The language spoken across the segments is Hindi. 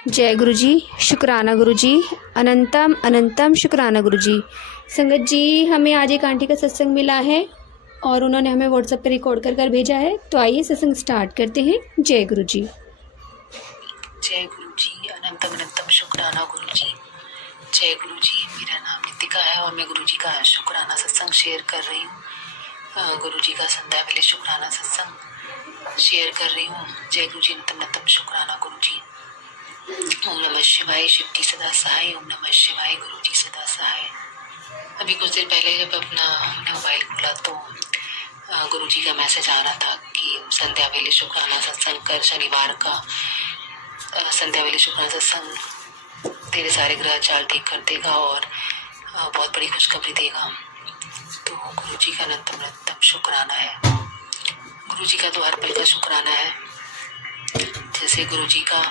जय गुरु जी, शुक्राना गुरु जी, अनंतम अनंतम शुक्राना गुरु जी। संगत जी, हमें आज एक आंटी का सत्संग मिला है और उन्होंने हमें व्हाट्सएप पे रिकॉर्ड कर भेजा है। तो आइए सत्संग स्टार्ट करते हैं। जय गुरु जी। जय गुरु जी, अनंतम अनंतम शुक्राना गुरु जी। जय गुरु जी। मेरा नाम नितिका है और मैं गुरु जी का शुक्राना सत्संग शेयर कर रही हूँ। गुरु जी का संध्या वेले शुक्राना सत्संग शेयर कर रही हूँ। जय गुरु जी, अनंतम अनंतम शुक्राना गुरु जी। ओम नमः शिवाय, शिव जी सदा सहाय। ओम नमः शिवाय, गुरु जी सदा सहाय। अभी कुछ देर पहले जब अपना हमने मोबाइल खोला तो गुरु जी का मैसेज आ रहा था कि संध्या वेले शुक्राना सत्संग कर, शनिवार का संध्या वेले शुक्राना सत्संग तेरे सारे ग्रह चाल ठीक कर देगा और बहुत बड़ी खुशखबरी देगा। तो गुरु जी का अनंतम अनंतम शुक्राना है। गुरु जी का तो हर पल का शुक्राना है। जैसे गुरु जी का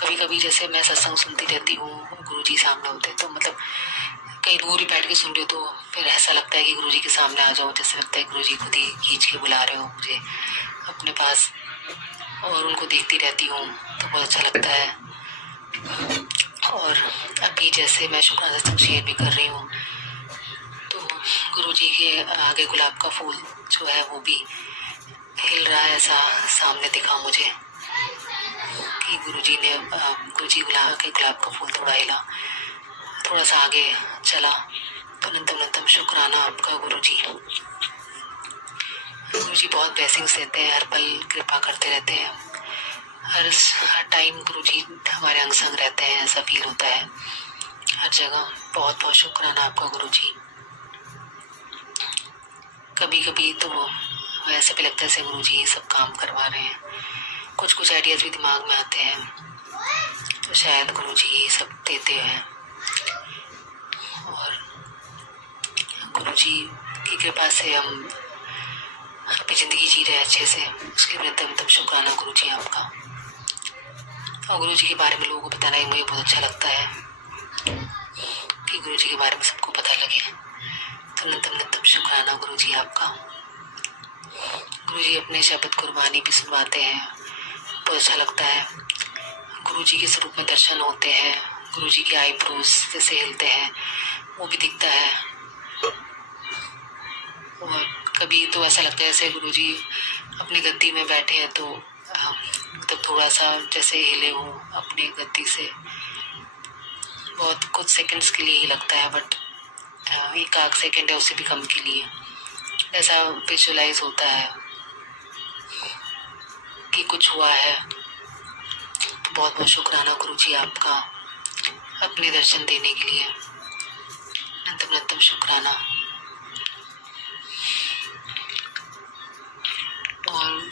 कभी कभी जैसे मैं सत्संग सुनती रहती हूँ, गुरु जी सामने होते तो मतलब कहीं दूर ही बैठ के सुन रही हो तो फिर ऐसा लगता है कि गुरु जी के सामने आ जाओ। जैसे लगता है गुरु जी खुद ही खींच के बुला रहे हो मुझे अपने पास और उनको देखती रहती हूँ तो बहुत अच्छा लगता है। और अभी जैसे मैं शुक्राना सत्संग शेयर भी कर रही हूँ तो गुरु जी के आगे गुलाब का फूल जो है वो भी हिल रहा है, ऐसा सामने दिखा मुझे कि गुरु जी के गुलाब का फूल थोड़ा हिला, थोड़ा सा आगे चला। तो अनंतम अनंतम शुक्राना आपका गुरु जी। गुरु जी बहुत ब्लेसिंग्स देते हैं, हर पल कृपा करते रहते हैं। हर टाइम गुरु जी हमारे अंग संग रहते हैं, ऐसा फील होता है हर जगह। बहुत बहुत शुक्राना आपका गुरु जी। कभी कभी तो ऐसे भी लगता है जैसे गुरु जी सब काम करवा रहे हैं। कुछ कुछ आइडियाज भी दिमाग में आते हैं तो शायद गुरु जी ये सब देते हैं। और गुरु जी की कृपा से हम अपनी ज़िंदगी जी रहे हैं अच्छे से, उसके लिए अनंतम शुक्राना गुरु जी आपका। और गुरु जी के बारे में लोगों को बताना ही मुझे बहुत अच्छा लगता है कि गुरु जी के बारे में सबको पता लगे। तो अनंतम अनंतम शुक्राना गुरु जी आपका। गुरु जी अपने शब्द कुर्बानी भी सुनवाते हैं, बहुत अच्छा लगता है। गुरु जी के स्वरूप में दर्शन होते हैं, गुरु जी के आईब्रोज जैसे हिलते हैं वो भी दिखता है। और कभी तो ऐसा लगता है जैसे गुरु जी अपनी गद्दी में बैठे हैं तो मतलब थोड़ा सा जैसे हिले हो अपनी गद्दी से, बहुत कुछ सेकंड्स के लिए ही लगता है, बट एक आध सेकंड है उससे भी कम के लिए ऐसा विजुअलाइज होता है कि कुछ हुआ है। तो बहुत बहुत शुक्राना गुरु जी आपका अपने दर्शन देने के लिए। अनंतम अनंतम शुक्राना। और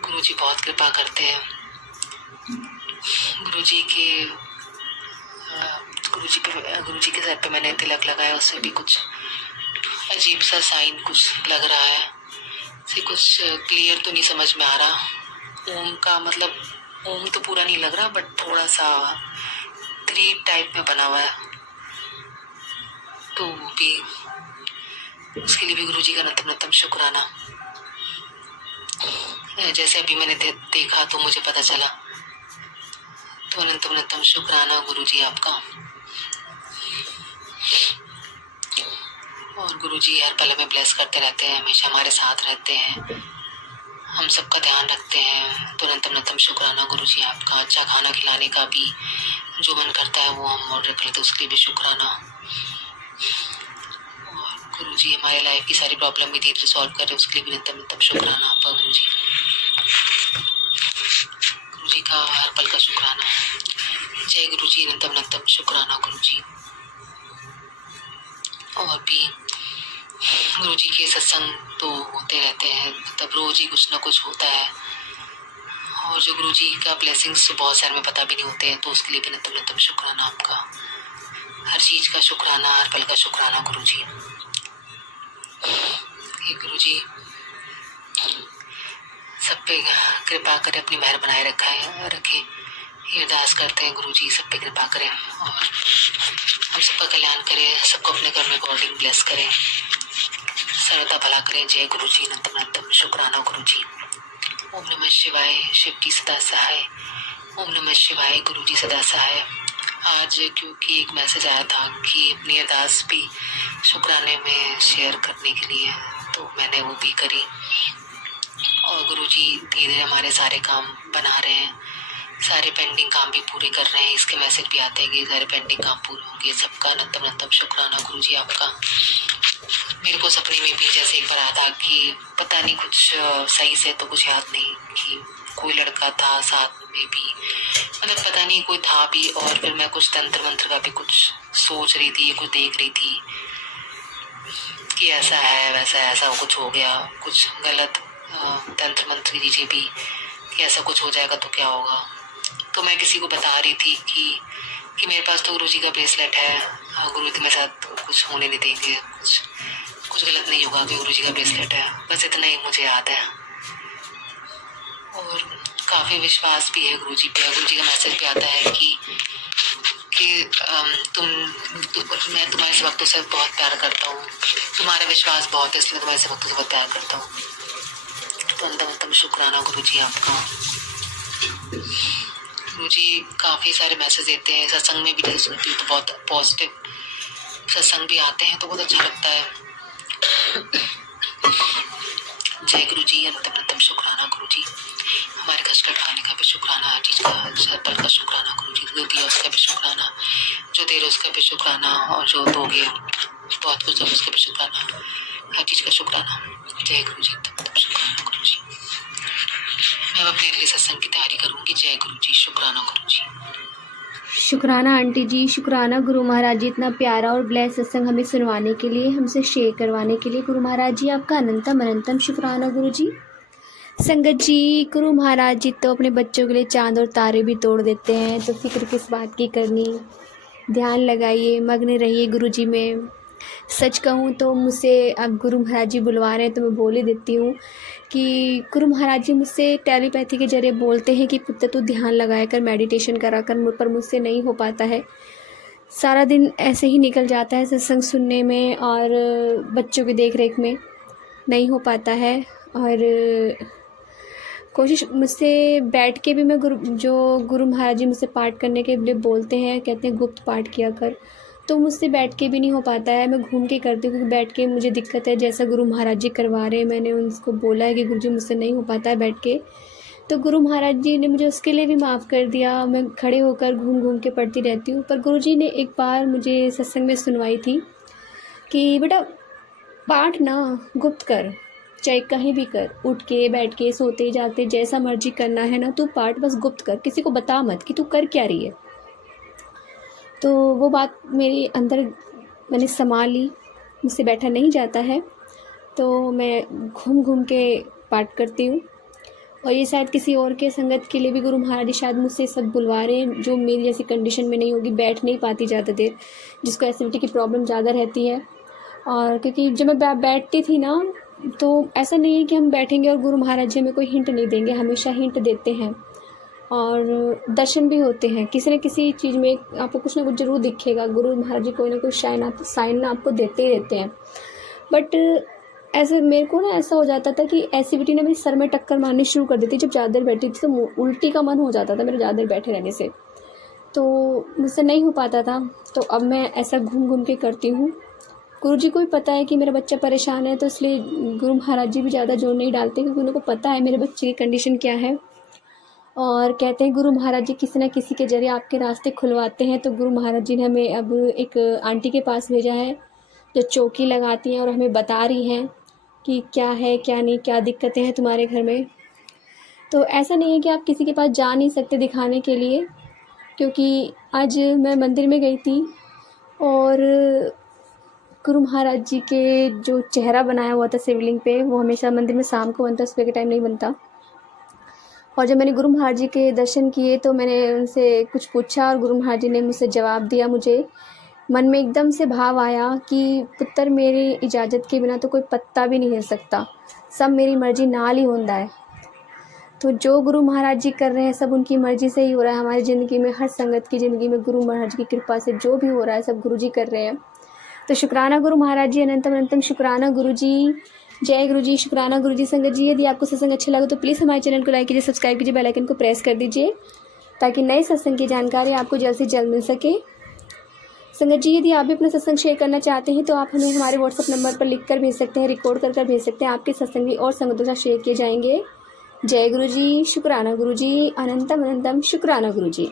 गुरु जी बहुत कृपा करते हैं। गुरु जी के सर पे मैंने तिलक लगाया, उससे भी कुछ अजीब सा साइन कुछ लग रहा है। से कुछ क्लियर तो नहीं समझ में आ रहा। ओम का मतलब ओम तो पूरा नहीं लग रहा, बट थोड़ा सा 3 टाइप में बना हुआ है। तो भी उसके लिए भी गुरु जी का अनंतम अनंतम शुक्राना। जैसे अभी मैंने देखा तो मुझे पता चला। तो अनंतम अनंतम शुक्राना गुरु जी आपका। और गुरु जी हर पल में ब्लेस करते रहते हैं, हमेशा हमारे साथ रहते हैं, हम सबका ध्यान रखते हैं। तो अनंतम अनंतम शुक्राना गुरु जी आपका। अच्छा खाना खिलाने का भी जो मन करता है वो हम ऑर्डर कर लेते, उसके लिए भी शुक्राना। और गुरु जी हमारे लाइफ की सारी प्रॉब्लम भी धीरे सॉल्व कर रहे हैं, उसके लिए भी अनंतम अनंतम शुक्राना आपका गुरु जी। गुरु जी का हर पल का शुक्राना। जय गुरु जी, अनंतम अनंतम शुक्राना गुरु जी। और भी गुरु जी के सत्संग तो होते रहते हैं, मतलब रोज ही कुछ ना कुछ होता है। और जो गुरु जी का ब्लेसिंग्स बहुत सारे में पता भी नहीं होते हैं, तो उसके लिए भी अनंतम अनंतम शुक्राना आपका। हर चीज का शुक्राना, हर पल का शुक्राना गुरु जी। ये गुरु जी सब पे कृपा करे, अपनी मेहर बनाए रखे। ये अरदास करते हैं गुरु जी सब पे कृपा करें और हम सबका कल्याण करें, सबको अपने घर में अकॉर्डिंग ब्लेस करें, सर्वदा भला करें। जय गुरु जी, अनंतम अनंतम शुक्राना गुरु जी। ओम नमः शिवाय, शिव की सदा सहाय। ओम नमः शिवाय, गुरु जी सदा सहाय। आज क्योंकि एक मैसेज आया था कि अपनी अरदास भी शुक्राने में शेयर करने के लिए, तो मैंने वो भी करी और गुरुजी धीरे हमारे सारे काम बना रहे हैं, सारे पेंडिंग काम भी पूरे कर रहे हैं। इसके मैसेज भी आते हैं कि सारे पेंडिंग काम पूरे होंगे। सबका अनंतम अनंतम शुक्राना गुरुजी आपका। मेरे को सपने में भी जैसे एक बार आया था कि पता नहीं कुछ सही से तो कुछ याद नहीं कि कोई लड़का था साथ में भी, मतलब पता नहीं कोई था भी, और फिर मैं कुछ तंत्र मंत्र का भी कुछ सोच रही थी, कुछ देख रही थी कि ऐसा है वैसा है, ऐसा कुछ हो गया, कुछ गलत तंत्र मंत्र चीजें भी कि ऐसा कुछ हो जाएगा तो क्या होगा। तो मैं किसी को बता रही थी कि मेरे पास तो गुरु जी का ब्रेसलेट है, गुरु जी मेरे साथ कुछ होने नहीं देंगे, कुछ गलत नहीं होगा कि गुरु जी का ब्रेसलेट है। बस इतना ही मुझे याद है और काफ़ी विश्वास भी है गुरु जी पे। गुरु जी का मैसेज भी आता है कि मैं तुम्हारे से वक्तों से बहुत प्यार करता हूँ, तुम्हारा विश्वास बहुत है इसलिए तुम्हारे से वक्तों से बहुत प्यार करता हूँ। तो अंतम शुक्राना गुरु जी आपका। गुरु जी काफ़ी सारे मैसेज देते हैं, सत्संग में भी जैसे सुनती हूँ तो बहुत पॉजिटिव सत्संग भी आते हैं तो बहुत अच्छा लगता है। जय गुरु जी, अंतम शुक्राना गुरु जी। हमारे खचखट खाने का भी शुक्राना, हर चीज़ का, हर पल का शुक्राना गुरु जी। जो दिया उसका भी शुक्राना, जो दे रहे उसका भी शुक्राना, और जो दोगे बहुत कुछ है उसका भी शुक्राना, हर चीज़ का शुक्राना। जय गुरु जी, अंतम शुक्राना गुरु जी। मैं अपने अगले सत्संग की तैयारी करूँगी। जय गुरु जी, शुक्राना गुरु जी। शुक्राना आंटी जी, शुक्राना गुरु महाराज जी, इतना प्यारा और ब्लेस सत्संग हमें सुनवाने के लिए, हमसे शेयर करवाने के लिए। गुरु महाराज जी आपका अनंतम अनंतम शुक्राना गुरु जी। संगत जी, गुरु महाराज जी तो अपने बच्चों के लिए चांद और तारे भी तोड़ देते हैं, तो फिक्र किस बात की करनी। ध्यान लगाइए, मग्न रहिए गुरु जी में। सच कहूँ तो मुझसे अब गुरु महाराज जी बुलवा रहे हैं तो मैं बोल ही देती हूँ कि गुरु महाराज जी मुझसे टेलीपैथी के जरिए बोलते हैं कि पुत्र तू ध्यान लगाया कर, मेडिटेशन करा कर, पर मुझसे नहीं हो पाता है। सारा दिन ऐसे ही निकल जाता है सत्संग सुनने में और बच्चों की देख रेख में, नहीं हो पाता है। और कोशिश मुझसे बैठ के भी मैं गुरु महाराज जी मुझसे पाठ करने के लिए बोलते हैं, कहते हैं गुप्त पाठ किया कर, तो मुझसे बैठ के भी नहीं हो पाता है। मैं घूम के करती हूँ क्योंकि बैठ के मुझे दिक्कत है, जैसा गुरु महाराज जी करवा रहे हैं। मैंने उनको बोला है कि गुरु जी मुझसे नहीं हो पाता है बैठ के, तो गुरु महाराज जी ने मुझे उसके लिए भी माफ़ कर दिया। मैं खड़े होकर घूम घूम के पढ़ती रहती हूँ। पर गुरु जी ने एक बार मुझे सत्संग में सुनवाई थी कि बेटा पाठ ना गुप्त कर, चाहे कहीं भी कर, उठ के बैठ के सोते जाते जैसा मर्जी करना है ना, तू पाठ बस गुप्त कर, किसी को बता मत कि तू कर क्या रही है। तो वो बात मेरे अंदर मैंने संभाल ली, मुझसे बैठा नहीं जाता है, तो मैं घूम घूम के पाठ करती हूँ। और ये शायद किसी और के संगत के लिए भी गुरु महाराज जी शायद मुझसे इस वक्त बुलवा रहे हैं, जो मेरी जैसी कंडीशन में नहीं होगी, बैठ नहीं पाती ज़्यादा देर, जिसको एसिडिटी की प्रॉब्लम ज़्यादा रहती है। और क्योंकि जब मैं बैठती थी ना, तो ऐसा नहीं है कि हम बैठेंगे और गुरु महाराज जी हमें कोई हिंट नहीं देंगे, हमेशा हिंट देते हैं और दर्शन भी होते हैं। किसी न किसी चीज़ में आपको कुछ ना कुछ ज़रूर दिखेगा, गुरु महाराज जी कोई ना कोई साइन ना आपको देते ही रहते हैं। बट ऐसे मेरे को ना ऐसा हो जाता था कि एसिडिटी ने मेरे सर में टक्कर मारनी शुरू कर दी थी। जब ज़्यादा देर बैठी थी तो उल्टी का मन हो जाता था मेरे ज़्यादा देर बैठे रहने से, तो मुझसे नहीं हो पाता था। तो अब मैं ऐसा घूम घूम के करती हूँ। गुरु जी को भी पता है कि मेरा बच्चा परेशान है, तो इसलिए गुरु महाराज जी भी ज़्यादा जोर नहीं डालते क्योंकि उनको पता है मेरे बच्चे की कंडीशन क्या है। और कहते हैं गुरु महाराज जी किसी न किसी के जरिए आपके रास्ते खुलवाते हैं। तो गुरु महाराज जी ने हमें अब एक आंटी के पास भेजा है जो चौकी लगाती हैं और हमें बता रही हैं कि क्या है क्या नहीं, क्या दिक्कतें हैं तुम्हारे घर में। तो ऐसा नहीं है कि आप किसी के पास जा नहीं सकते दिखाने के लिए, क्योंकि आज मैं मंदिर में गई थी और गुरु महाराज जी के जो चेहरा बनाया हुआ था शिवलिंग पे, वो हमेशा मंदिर में शाम को बनता, सुबह के टाइम नहीं बनता। और जब मैंने गुरु महाराज जी के दर्शन किए तो मैंने उनसे कुछ पूछा और गुरु महाराज जी ने मुझसे जवाब दिया। मुझे मन में एकदम से भाव आया कि पुत्र मेरी इजाज़त के बिना तो कोई पत्ता भी नहीं हिल सकता, सब मेरी मर्जी नाल ही होंदा है। तो जो गुरु महाराज जी कर रहे हैं सब उनकी मर्जी से ही हो रहा है। हमारी ज़िंदगी में, हर संगत की ज़िंदगी में गुरु महाराज की कृपा से जो भी हो रहा है सब गुरु जी कर रहे हैं। तो शुक्राना गुरु महाराज जी, अनंतम अनंतम शुक्राना गुरु जी। जय गुरु जी, शुक्राना गुरु जी। संगत जी, यदि आपको सत्संग अच्छा लगा तो प्लीज़ हमारे चैनल को लाइक कीजिए, सब्सक्राइब कीजिए, बेल आइकन को प्रेस कर दीजिए ताकि नए सत्संग की जानकारी आपको जल्द से जल्द मिल सके। संगत जी, यदि आप भी अपना सत्संग शेयर करना चाहते हैं तो आप हमें हमारे व्हाट्सएप नंबर पर लिख कर भेज सकते हैं, रिकॉर्ड कर भेज सकते हैं। आपके सत्संग भी और संगतों के साथ शेयर किए जाएंगे। जय गुरु जी, शुक्राना गुरु जी, अनंतम अनंतम शुक्राना गुरु जी।